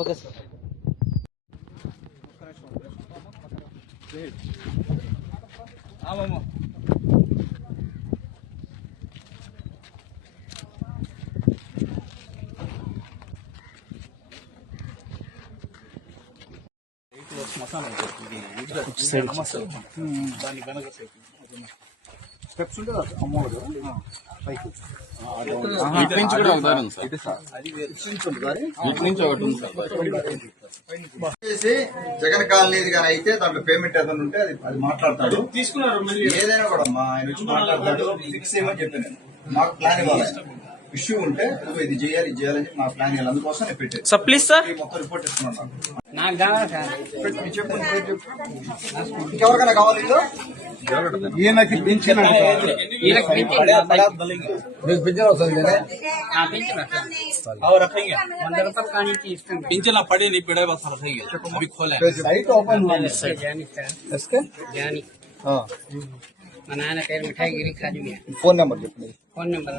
Okay sir steps ఉంటుంది అమ్మోడు పైకి. ఇటు నుంచి కూడా ఒక దారి ఉంది సార్. ఇటు సార్. అది ఇటు నుంచి ఉంటుంది దారి ఇటు నుంచి ఒకటి ఉంది సార్. చేసి జగన్ కాలనీది కానీ అయితే దాంట్లో పేమెంట్ ఏదైనా ఉంటే అది అది మాట్లాడతాడు. ఏదైనా కూడా మా ఆయన వచ్చి మాట్లాడతాడు ఫిక్స్ చేయమని చెప్పాను నాకు ప్లాన్ ఇవ్వాలి. ఇష్యూ ఉంటే ఇదిగో ఇది చేయాలి ఇది చేయాలని చెప్పి నా ప్లాన్ ఇవ్వాలి అందుకోసం నేను పెట్టాను సార్ ప్లీజ్ సార్ ఈ మొత్తం రిపోర్ట్ ఇస్తున్నాను నాకు నాకు కావాలి సార్ పెట్టు, మీరు చెప్పు నీ పేరు చెప్పు ఇంకెవరికైనా కావాలి ఇల్లు ఈయనకి పింఛన్ అంట వీళ్ళకి పింఛన్ మీకు పింఛన్ వస్తుంది కదా ఆ పింఛన్ సార్ और रखेंगे వంద రూపాయలు కానించి ఇస్తాను पिंचला पड़े नहीं पड़े बस रखेंगे अभी खोले site open Jani sir SK Jani మా నాన్న పేరు మిఠాయి గిరి ఖాజీ ఫోన్ నెంబర్ చెప్పు ఫోన్ నెంబర్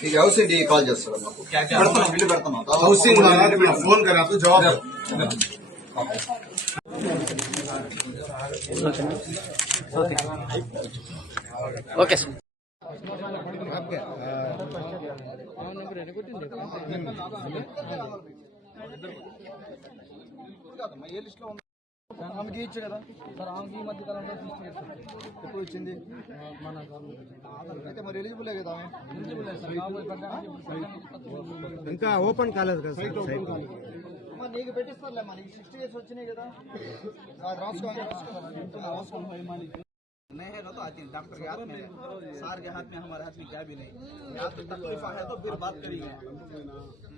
నీకు హౌస్ డి కాల్ చేస్తాడు మాకు పెడతాం బిల్లు పెడతాం हाउसिंग वाला ने मैं फोन करा तो जवाब दो ఓకే సార్ ఏ లిస్ట్ లో ఉంది ఆమెకి ఇచ్చే కదా. సార్ ఆమెకి ఈ మధ్య కాలంలో ఎప్పుడు వచ్చింది అయితే మరి ఎలిజిబుల్ కదా ఇంకా ఓపెన్ కాలేదు కదా సార్ అమ్మా, నీకు పెట్టిస్తారులే నీకు సిక్స్టీ ఇయర్స్ వచ్చినాయి కదా. అది రాసుకో. రాసుకో नहीं है ना तो आती डॉक्टर के हाथ में है सार के हाथ में हमारे हाथ में क्या भी नहीं या तो तकलीफ है तो फिर बात करेंगे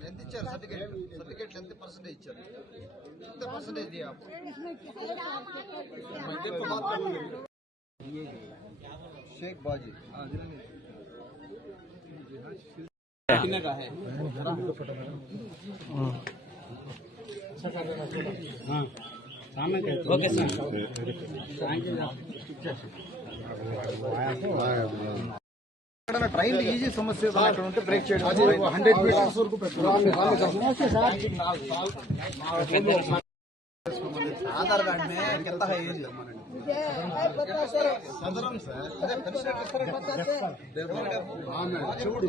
ఎంత ఇచ్చారు సర్టిఫికేట్ సర్టిఫికేట్ ఎంత పర్సెంటేజ్ ఇచ్చారు ఎంత పర్సెంటేజ్ దియా आपको? शेख बाजी हाँ कितने का है ట్రైన్ ఈజీ సమస్య అక్కడ ఉంటే బ్రేక్ చేయడం. హండ్రెడ్ మీటర్స్ వరకు పెట్టారు చూడు.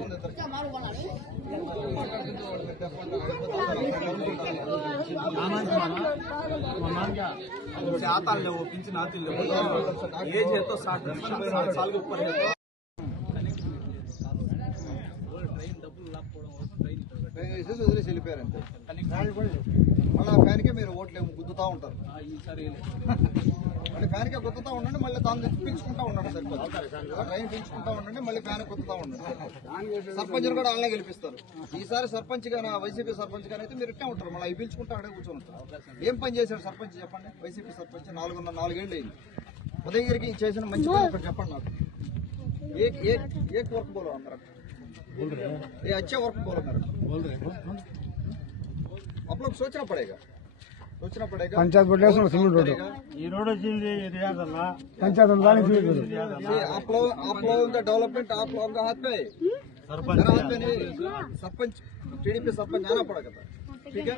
శాతాలు లేవు పింఛన్ ఆతులు వెళ్ళిపోయారంటే ఫ్యాన్కే మీరు ఓట్లేము గుద్దుతా ఉంటారు ఈసారి ఫ్యాన్కే గుద్దుతా ఉండండి మళ్ళీ దాన్ని పిలుచుకుంటా ఉండండి సరిపోతుంది ఆ ట్రైన్ పిలుచుకుంటా ఉండండి మళ్ళీ ఫ్యాన్ గుద్దుతా ఉండండి సర్పంచ్ కూడా వాళ్ళే గెలిపిస్తారు ఈసారి సర్పంచ్ గానీ వైసీపీ సర్పంచ్ గానీ అయితే మీరు ఇట్టే ఉంటారు మళ్ళీ అవి పిలుచుకుంటా అక్కడే కూర్చొని ఉంటారు ఏం పని చేశాడు సర్పంచ్ చెప్పండి వైసీపీ సర్పంచ్ నాలుగున్నర నాలుగేళ్ళు అయింది ఉదయగిరికి చేసిన మంచి పని ఒకటి చెప్పండి నాకు ఏ ఏ ఏ వర్క్ బోలో అన్నారు ये अच्छे वर्क बोल रहे हैं अब लोग सोचना पड़ेगा सोचना पड़ेगा పంచాయత్ బోర్డు వేస్తున్నారు సిమెంట్ రోడ్డు ఈ రోడ్ వచ్చింది రియాజ్ అన్న పంచాయత్ దానికి ఫీజు ये आप लोग आप लोगों का डेवलपमेंट आप लोगों का हाथ में है मेरा हाथ में नहीं है। सरपंच टीडीपी सरपंच आना पड़ेगा था ठीक है